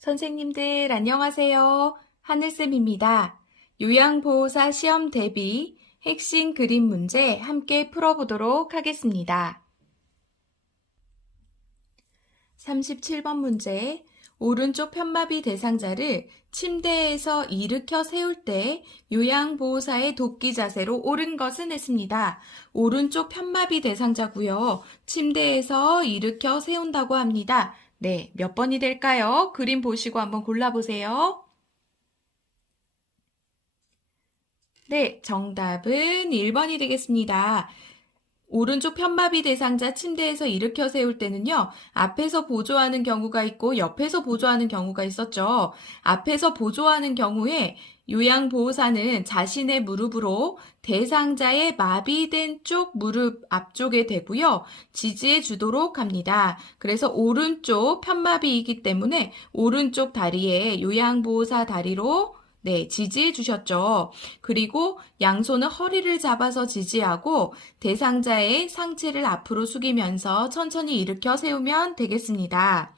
선생님들 안녕하세요. 하늘쌤입니다. 요양보호사 시험 대비 핵심 그림 문제 함께 풀어보도록 하겠습니다. 37번 문제. 오른쪽 편마비 대상자를 침대에서 일으켜 세울 때 요양보호사의 돕기 자세로 옳은 것은 했습니다. 오른쪽 편마비 대상자고요. 침대에서 일으켜 세운다고 합니다. 네, 몇 번이 될까요? 그림 보시고 한번 골라보세요. 네, 정답은 1번이 되겠습니다. 오른쪽 편마비 대상자 침대에서 일으켜 세울 때는요, 앞에서 보조하는 경우가 있고 옆에서 보조하는 경우가 있었죠. 앞에서 보조하는 경우에 요양보호사는 자신의 무릎으로 대상자의 마비된 쪽 무릎 앞쪽에 대고요, 지지해 주도록 합니다. 그래서 오른쪽 편마비이기 때문에 오른쪽 다리에 요양보호사 다리로 지지해 주셨죠. 그리고 양손은 허리를 잡아서 지지하고 대상자의 상체를 앞으로 숙이면서 천천히 일으켜 세우면 되겠습니다.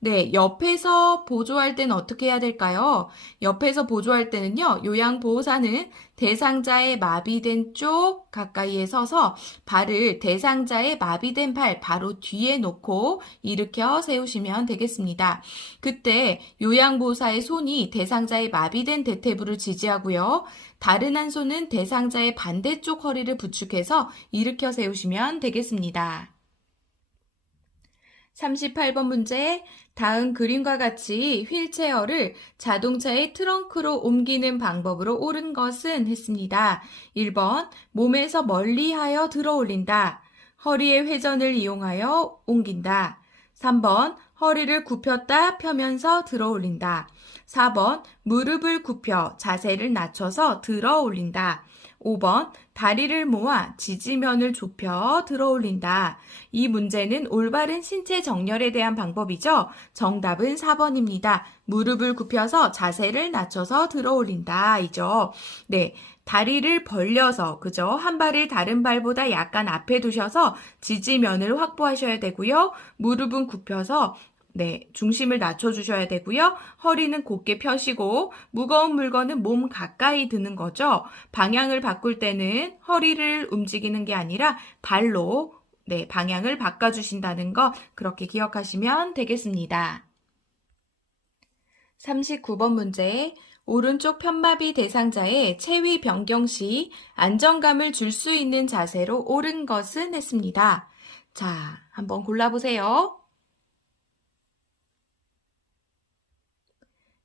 네, 옆에서 보조할 때는 어떻게 해야 될까요? 옆에서 보조할 때는요, 요양보호사는 대상자의 마비된 쪽 가까이에 서서 발을 대상자의 마비된 발 바로 뒤에 놓고 일으켜 세우시면 되겠습니다. 그때 요양보호사의 손이 대상자의 마비된 대퇴부를 지지하고요. 다른 한 손은 대상자의 반대쪽 허리를 부축해서 일으켜 세우시면 되겠습니다. 38번 문제. 다음 그림과 같이 휠체어를 자동차의 트렁크로 옮기는 방법으로 옳은 것은 했습니다. 1번, 몸에서 멀리하여 들어 올린다. 허리의 회전을 이용하여 옮긴다. 3번, 허리를 굽혔다 펴면서 들어 올린다. 4번, 무릎을 굽혀 자세를 낮춰서 들어 올린다. 5번, 다리를 모아 지지면을 좁혀 들어 올린다. 이 문제는 올바른 신체 정렬에 대한 방법이죠. 정답은 4번입니다. 무릎을 굽혀서 자세를 낮춰서 들어 올린다. 이죠. 네. 다리를 벌려서, 그죠? 한 발을 다른 발보다 약간 앞에 두셔서 지지면을 확보하셔야 되고요. 무릎은 굽혀서 중심을 낮춰주셔야 되고요. 허리는 곧게 펴시고 무거운 물건은 몸 가까이 드는 거죠. 방향을 바꿀 때는 허리를 움직이는 게 아니라 발로 방향을 바꿔주신다는 거 그렇게 기억하시면 되겠습니다. 39번 문제. 오른쪽 편마비 대상자의 체위 변경 시 안정감을 줄 수 있는 자세로 옳은 것은 했습니다. 자, 한번 골라보세요.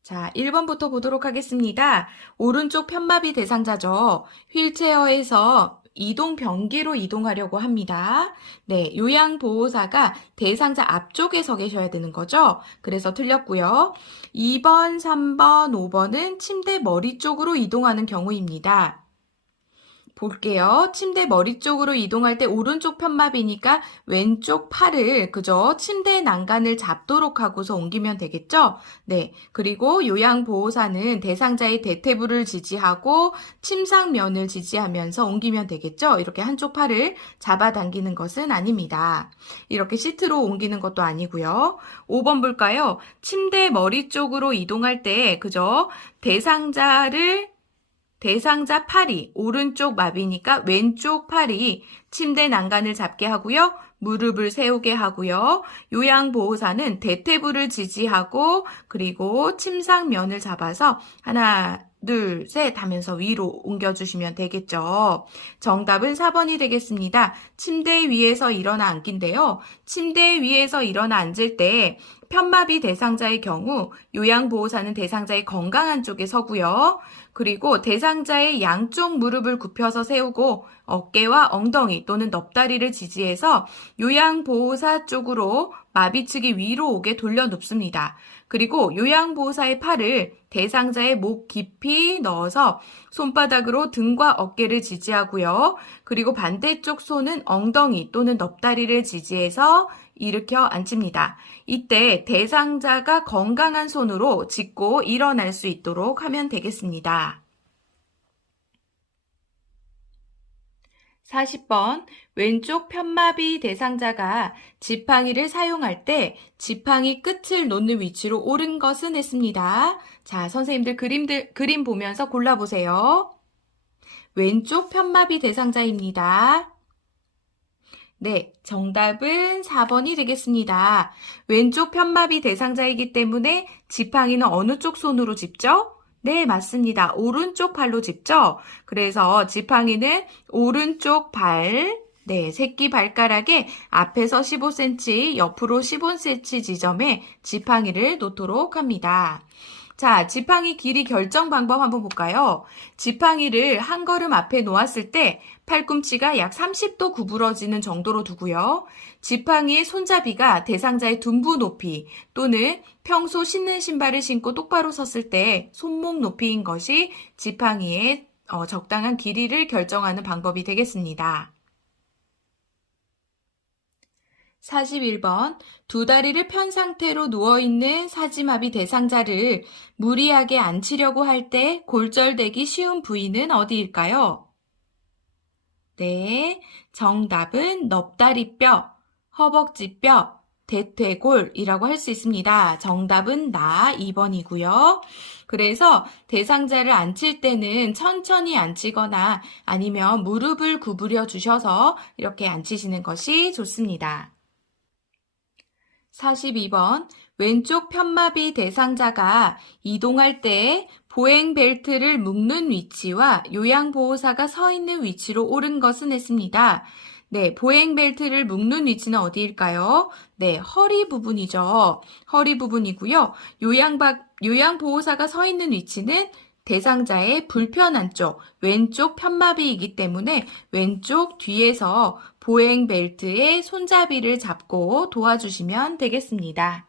자, 1번부터 보도록 하겠습니다. 오른쪽 편마비 대상자죠. 휠체어에서 이동 변기로 이동하려고 합니다. 네, 요양보호사가 대상자 앞쪽에 서 계셔야 되는 거죠. 그래서 틀렸고요. 2번, 3번, 5번은 침대 머리 쪽으로 이동하는 경우입니다. 볼게요. 침대 머리 쪽으로 이동할 때 오른쪽 편마비니까 왼쪽 팔을 그저 침대 난간을 잡도록 하고서 옮기면 되겠죠? 네. 그리고 요양보호사는 대상자의 대퇴부를 지지하고 침상면을 지지하면서 옮기면 되겠죠? 이렇게 한쪽 팔을 잡아당기는 것은 아닙니다. 이렇게 시트로 옮기는 것도 아니고요. 5번 볼까요? 침대 머리 쪽으로 이동할 때 그저 대상자 팔이 오른쪽 마비니까 왼쪽 팔이 침대 난간을 잡게 하고요. 무릎을 세우게 하고요. 요양보호사는 대퇴부를 지지하고 그리고 침상면을 잡아서 하나, 둘, 셋 하면서 위로 옮겨주시면 되겠죠. 정답은 4번이 되겠습니다. 침대 위에서 일어나 앉기인데요. 침대 위에서 일어나 앉을 때 편마비 대상자의 경우 요양보호사는 대상자의 건강한 쪽에 서고요. 그리고 대상자의 양쪽 무릎을 굽혀서 세우고 어깨와 엉덩이 또는 넙다리를 지지해서 요양보호사 쪽으로 마비측이 위로 오게 돌려 눕습니다. 그리고 요양보호사의 팔을 대상자의 목 깊이 넣어서 손바닥으로 등과 어깨를 지지하고요. 그리고 반대쪽 손은 엉덩이 또는 넙다리를 지지해서 일으켜 앉힙니다. 이때 대상자가 건강한 손으로 짚고 일어날 수 있도록 하면 되겠습니다. 40번 왼쪽 편마비 대상자가 지팡이를 사용할 때 지팡이 끝을 놓는 위치로 옳은 것은 했습니다. 자, 선생님들 그림 보면서 골라보세요. 왼쪽 편마비 대상자입니다. 네, 정답은 4번이 되겠습니다. 왼쪽 편마비 대상자이기 때문에 지팡이는 어느 쪽 손으로 짚죠? 네, 맞습니다. 오른쪽 팔로 짚죠? 그래서 지팡이는 오른쪽 발, 네, 새끼 발가락에 앞에서 15cm, 옆으로 15cm 지점에 지팡이를 놓도록 합니다. 자, 지팡이 길이 결정 방법 한번 볼까요? 지팡이를 한 걸음 앞에 놓았을 때 팔꿈치가 약 30도 구부러지는 정도로 두고요. 지팡이의 손잡이가 대상자의 둔부 높이 또는 평소 신는 신발을 신고 똑바로 섰을 때 손목 높이인 것이 지팡이의 적당한 길이를 결정하는 방법이 되겠습니다. 41번 두 다리를 편 상태로 누워있는 사지마비 대상자를 무리하게 앉히려고 할 때 골절되기 쉬운 부위는 어디일까요? 네, 정답은 넙다리뼈, 허벅지뼈, 대퇴골이라고 할 수 있습니다. 정답은 2번이고요. 그래서 대상자를 앉힐 때는 천천히 앉히거나 아니면 무릎을 구부려 주셔서 이렇게 앉히시는 것이 좋습니다. 42번 왼쪽 편마비 대상자가 이동할 때 보행 벨트를 묶는 위치와 요양보호사가 서 있는 위치로 옳은 것은 했습니다. 네, 보행 벨트를 묶는 위치는 어디일까요? 네, 허리 부분이죠. 허리 부분이고요. 요양보호사가 서 있는 위치는 대상자의 불편한 쪽, 왼쪽 편마비이기 때문에 왼쪽 뒤에서 보행 벨트의 손잡이를 잡고 도와주시면 되겠습니다.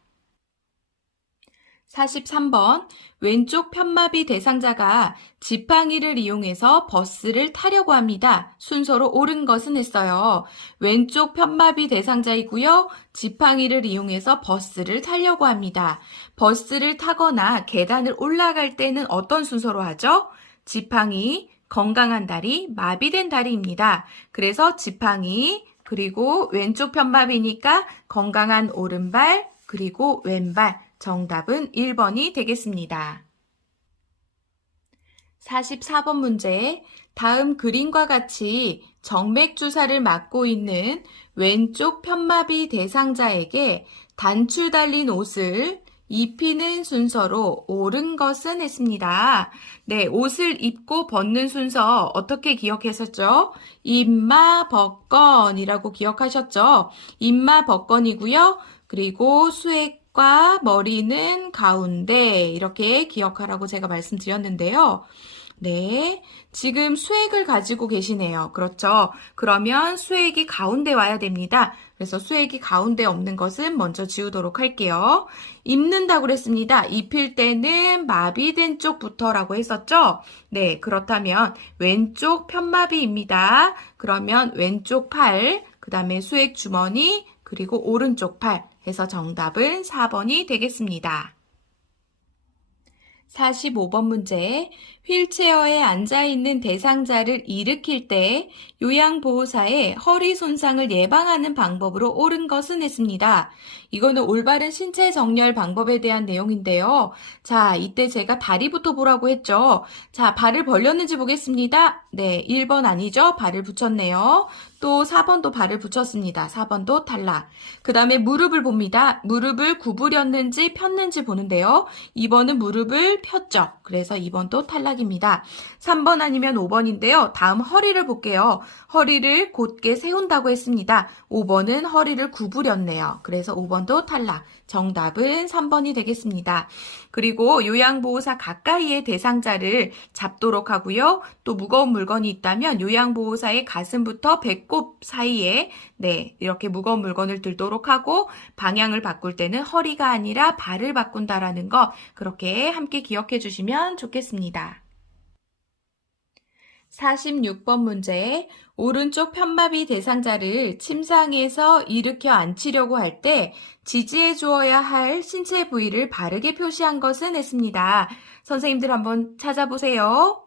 43번 왼쪽 편마비 대상자가 지팡이를 이용해서 버스를 타려고 합니다. 순서로 옳은 것은 했어요. 왼쪽 편마비 대상자이고요. 지팡이를 이용해서 버스를 타려고 합니다. 버스를 타거나 계단을 올라갈 때는 어떤 순서로 하죠? 지팡이, 건강한 다리, 마비된 다리입니다. 그래서 지팡이, 그리고 왼쪽 편마비니까 건강한 오른발, 그리고 왼발, 정답은 1번이 되겠습니다. 44번 문제, 다음 그림과 같이 정맥 주사를 맞고 있는 왼쪽 편마비 대상자에게 단추 달린 옷을 입히는 순서로 옳은 것은 했습니다. 네, 옷을 입고 벗는 순서 어떻게 기억하셨죠? 입마 벗건이라고 기억하셨죠? 입마 벗건이고요. 그리고 수액과 머리는 가운데 이렇게 기억하라고 제가 말씀드렸는데요. 네, 지금 수액을 가지고 계시네요. 그렇죠? 그러면 수액이 가운데 와야 됩니다. 그래서 수액이 가운데 없는 것은 먼저 지우도록 할게요. 입는다고 그랬습니다. 입힐 때는 마비된 쪽부터라고 했었죠? 네, 그렇다면 왼쪽 편마비입니다. 그러면 왼쪽 팔, 그 다음에 수액 주머니, 그리고 오른쪽 팔 해서 정답은 4번이 되겠습니다. 45번 문제, 휠체어에 앉아있는 대상자를 일으킬 때 요양보호사의 허리 손상을 예방하는 방법으로 옳은 것은 했습니다. 이거는 올바른 신체 정렬 방법에 대한 내용인데요. 자, 이때 제가 다리부터 보라고 했죠. 자, 발을 벌렸는지 보겠습니다. 네, 1번 아니죠? 발을 붙였네요. 또 4번도 발을 붙였습니다. 4번도 탈락. 그 다음에 무릎을 봅니다. 무릎을 구부렸는지 폈는지 보는데요. 2번은 무릎을 폈죠. 그래서 2번도 탈락입니다. 3번 아니면 5번인데요. 다음 허리를 볼게요. 허리를 곧게 세운다고 했습니다. 5번은 허리를 구부렸네요. 그래서 5번도 탈락. 정답은 3번이 되겠습니다. 그리고 요양보호사 가까이의 대상자를 잡도록 하고요. 또 무거운 물건이 있다면 요양보호사의 가슴부터 배꼽 사이에 네, 이렇게 무거운 물건을 들도록 하고 방향을 바꿀 때는 허리가 아니라 발을 바꾼다라는 거 그렇게 함께 기억해 주시면 좋겠습니다. 46번 문제, 오른쪽 편마비 대상자를 침상에서 일으켜 앉히려고 할 때 지지해 주어야 할 신체 부위를 바르게 표시한 것은 했습니다. 선생님들 한번 찾아보세요.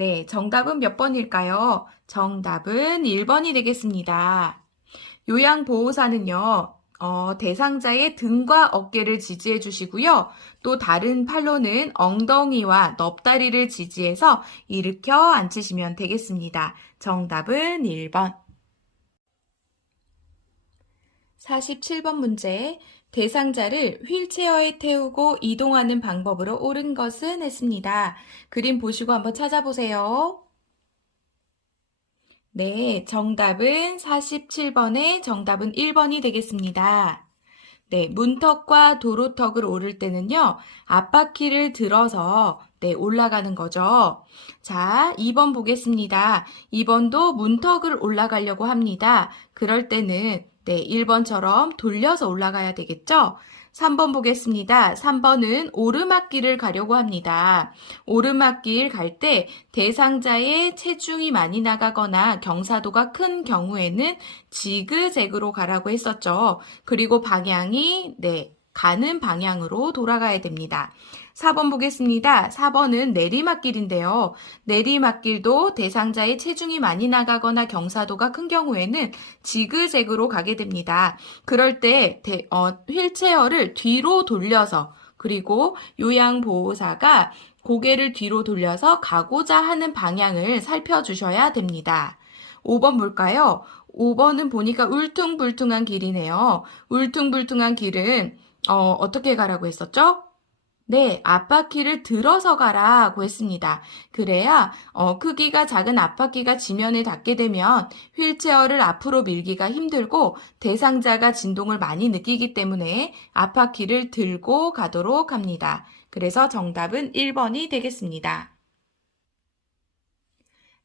네, 정답은 몇 번일까요? 정답은 1번이 되겠습니다. 요양보호사는요, 대상자의 등과 어깨를 지지해 주시고요. 또 다른 팔로는 엉덩이와 넙다리를 지지해서 일으켜 앉히시면 되겠습니다. 정답은 1번. 47번 문제. 대상자를 휠체어에 태우고 이동하는 방법으로 옳은 것은 했습니다. 그림 보시고 한번 찾아보세요. 네, 정답은 47번의 정답은 1번이 되겠습니다. 네, 문턱과 도로턱을 오를 때는요, 앞바퀴를 들어서 올라가는 거죠. 자, 2번 보겠습니다. 2번도 문턱을 올라가려고 합니다. 그럴 때는 1번처럼 돌려서 올라가야 되겠죠? 3번 보겠습니다. 3번은 오르막길을 가려고 합니다. 오르막길 갈 때 대상자의 체중이 많이 나가거나 경사도가 큰 경우에는 지그재그로 가라고 했었죠. 그리고 방향이 가는 방향으로 돌아가야 됩니다. 4번 보겠습니다. 4번은 내리막길인데요. 내리막길도 대상자의 체중이 많이 나가거나 경사도가 큰 경우에는 지그재그로 가게 됩니다. 그럴 때 휠체어를 뒤로 돌려서 그리고 요양보호사가 고개를 뒤로 돌려서 가고자 하는 방향을 살펴주셔야 됩니다. 5번 볼까요? 5번은 보니까 울퉁불퉁한 길이네요. 울퉁불퉁한 길은 어떻게 가라고 했었죠? 네, 앞바퀴를 들어서 가라고 했습니다. 그래야 크기가 작은 앞바퀴가 지면에 닿게 되면 휠체어를 앞으로 밀기가 힘들고 대상자가 진동을 많이 느끼기 때문에 앞바퀴를 들고 가도록 합니다. 그래서 정답은 1번이 되겠습니다.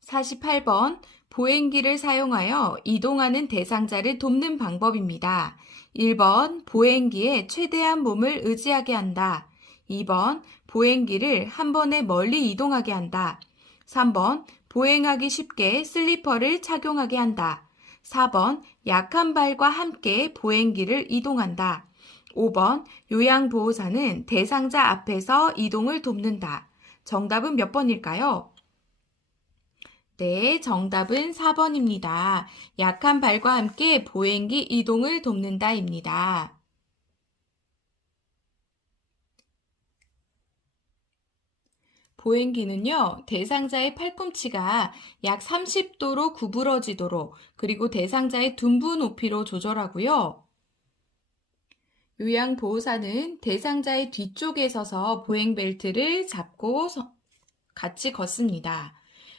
48번, 보행기를 사용하여 이동하는 대상자를 돕는 방법입니다. 1번, 보행기에 최대한 몸을 의지하게 한다. 2번, 보행기를 한 번에 멀리 이동하게 한다. 3번, 보행하기 쉽게 슬리퍼를 착용하게 한다. 4번, 약한 발과 함께 보행기를 이동한다. 5번, 요양보호사는 대상자 앞에서 이동을 돕는다. 정답은 몇 번일까요? 네, 정답은 4번입니다. 약한 발과 함께 보행기 이동을 돕는다입니다. 보행기는요, 대상자의 팔꿈치가 약 30도로 구부러지도록 그리고 대상자의 둔부 높이로 조절하고요. 요양보호사는 대상자의 뒤쪽에 서서 보행벨트를 잡고 같이 걷습니다.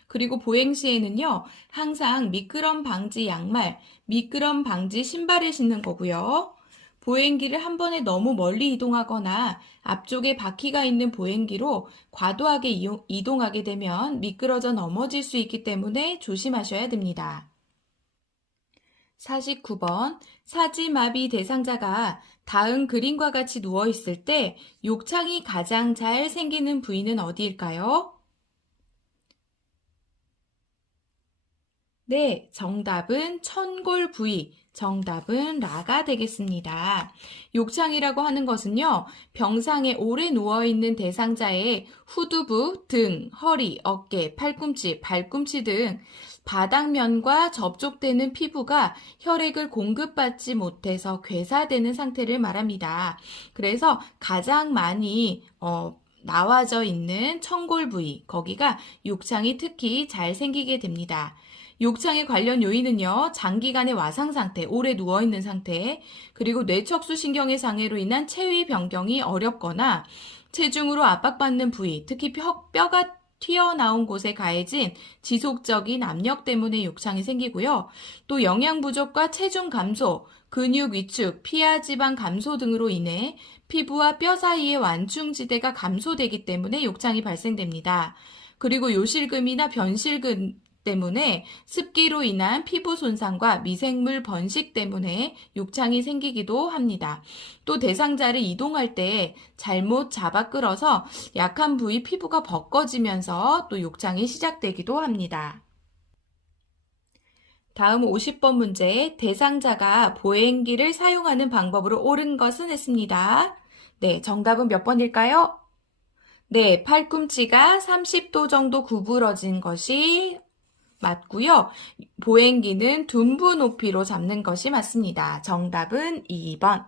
그리고 보행 시에는요, 항상 미끄럼 방지 양말, 미끄럼 방지 신발을 신는 거고요. 보행기를 한 번에 너무 멀리 이동하거나 앞쪽에 바퀴가 있는 보행기로 과도하게 이동하게 되면 미끄러져 넘어질 수 있기 때문에 조심하셔야 됩니다. 49번, 사지마비 대상자가 다음 그림과 같이 누워 있을 때 욕창이 가장 잘 생기는 부위는 어디일까요? 네, 정답은 천골 부위. 정답은 라가 되겠습니다. 욕창이라고 하는 것은요, 병상에 오래 누워있는 대상자의 후두부, 등, 허리, 어깨, 팔꿈치, 발꿈치 등 바닥면과 접촉되는 피부가 혈액을 공급받지 못해서 괴사되는 상태를 말합니다. 그래서 가장 많이 나와져 있는 천골 부위, 거기가 욕창이 특히 잘 생기게 됩니다. 욕창의 관련 요인은요, 장기간의 와상 상태, 오래 누워있는 상태, 그리고 뇌척수 신경의 장애로 인한 체위 변경이 어렵거나 체중으로 압박받는 부위, 특히 뼈가 튀어나온 곳에 가해진 지속적인 압력 때문에 욕창이 생기고요. 또 영양 부족과 체중 감소, 근육 위축, 피하 지방 감소 등으로 인해 피부와 뼈 사이의 완충지대가 감소되기 때문에 욕창이 발생됩니다. 그리고 요실금이나 변실금 때문에 습기로 인한 피부 손상과 미생물 번식 때문에 욕창이 생기기도 합니다. 또 대상자를 이동할 때 잘못 잡아 끌어서 약한 부위 피부가 벗겨지면서 또 욕창이 시작되기도 합니다. 다음 50번 문제, 대상자가 보행기를 사용하는 방법으로 옳은 것은 했습니다. 네, 정답은 몇 번일까요? 네, 팔꿈치가 30도 정도 구부러진 것이 맞고요. 보행기는 둔부 높이로 잡는 것이 맞습니다. 정답은 2번.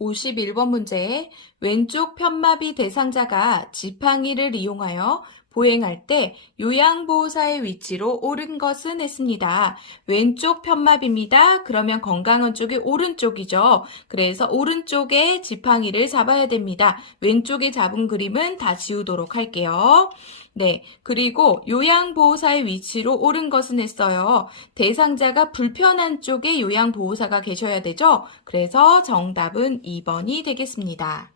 51번 문제. 왼쪽 편마비 대상자가 지팡이를 이용하여 보행할 때 요양보호사의 위치로 옳은 것은 했습니다. 왼쪽 편마비입니다. 그러면 건강한 쪽이 오른쪽이죠. 그래서 오른쪽에 지팡이를 잡아야 됩니다. 왼쪽에 잡은 그림은 다 지우도록 할게요. 네, 그리고 요양보호사의 위치로 옳은 것은 했어요. 대상자가 불편한 쪽에 요양보호사가 계셔야 되죠? 그래서 정답은 2번이 되겠습니다.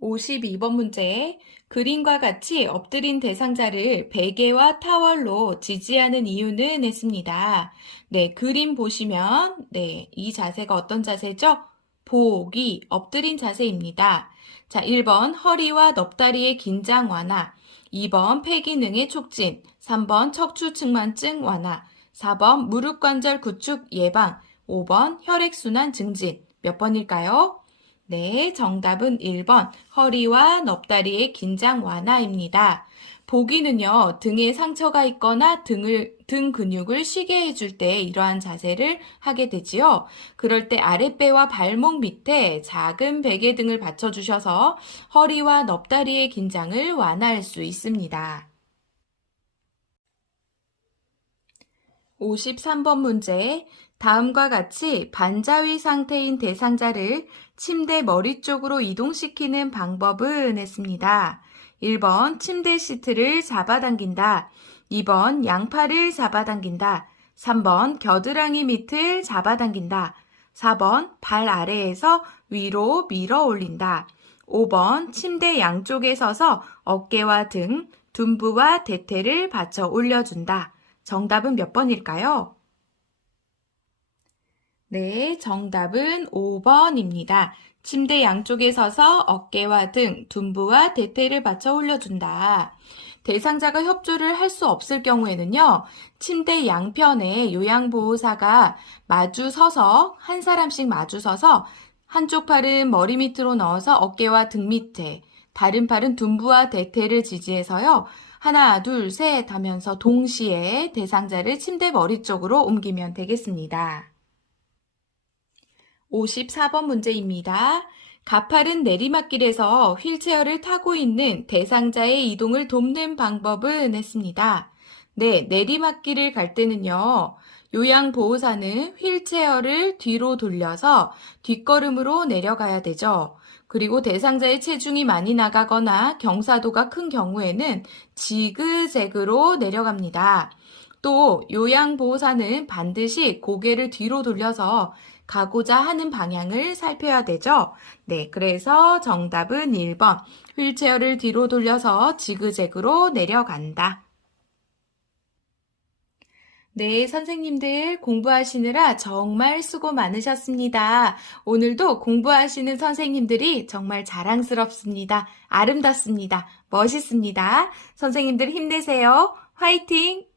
52번 문제. 그림과 같이 엎드린 대상자를 베개와 타월로 지지하는 이유는 했습니다. 네, 그림 보시면, 네, 이 자세가 어떤 자세죠? 보기, 엎드린 자세입니다. 자, 1번 허리와 넙다리의 긴장 완화, 2번 폐기능의 촉진, 3번 척추측만증 완화, 4번 무릎관절 구축 예방, 5번 혈액순환 증진. 몇 번일까요? 네, 정답은 1번 허리와 넙다리의 긴장 완화입니다. 보기는요, 등에 상처가 있거나 등 근육을 쉬게 해줄 때 이러한 자세를 하게 되지요. 그럴 때 아랫배와 발목 밑에 작은 베개 등을 받쳐주셔서 허리와 넙다리의 긴장을 완화할 수 있습니다. 53번 문제. 다음과 같이 반자위 상태인 대상자를 침대 머리 쪽으로 이동시키는 방법은 했습니다. 1번 침대 시트를 잡아당긴다. 2번 양팔을 잡아당긴다. 3번 겨드랑이 밑을 잡아당긴다. 4번 발 아래에서 위로 밀어 올린다. 5번 침대 양쪽에 서서 어깨와 등, 둔부와 대퇴를 받쳐 올려준다. 정답은 몇 번일까요? 네, 정답은 5번입니다. 침대 양쪽에 서서 어깨와 등, 둔부와 대퇴를 받쳐 올려준다. 대상자가 협조를 할 수 없을 경우에는요, 침대 양편에 요양보호사가 마주 서서, 한 사람씩 마주 서서, 한쪽 팔은 머리 밑으로 넣어서 어깨와 등 밑에, 다른 팔은 둔부와 대퇴를 지지해서요, 하나, 둘, 셋 하면서 동시에 대상자를 침대 머리 쪽으로 옮기면 되겠습니다. 54번 문제입니다. 가파른 내리막길에서 휠체어를 타고 있는 대상자의 이동을 돕는 방법은 했습니다. 네, 내리막길을 갈 때는요, 요양보호사는 휠체어를 뒤로 돌려서 뒷걸음으로 내려가야 되죠. 그리고 대상자의 체중이 많이 나가거나 경사도가 큰 경우에는 지그재그로 내려갑니다. 또 요양보호사는 반드시 고개를 뒤로 돌려서 가고자 하는 방향을 살펴야 되죠. 네, 그래서 정답은 1번. 휠체어를 뒤로 돌려서 지그재그로 내려간다. 네, 선생님들 공부하시느라 정말 수고 많으셨습니다. 오늘도 공부하시는 선생님들이 정말 자랑스럽습니다. 아름답습니다. 멋있습니다. 선생님들 힘내세요. 화이팅!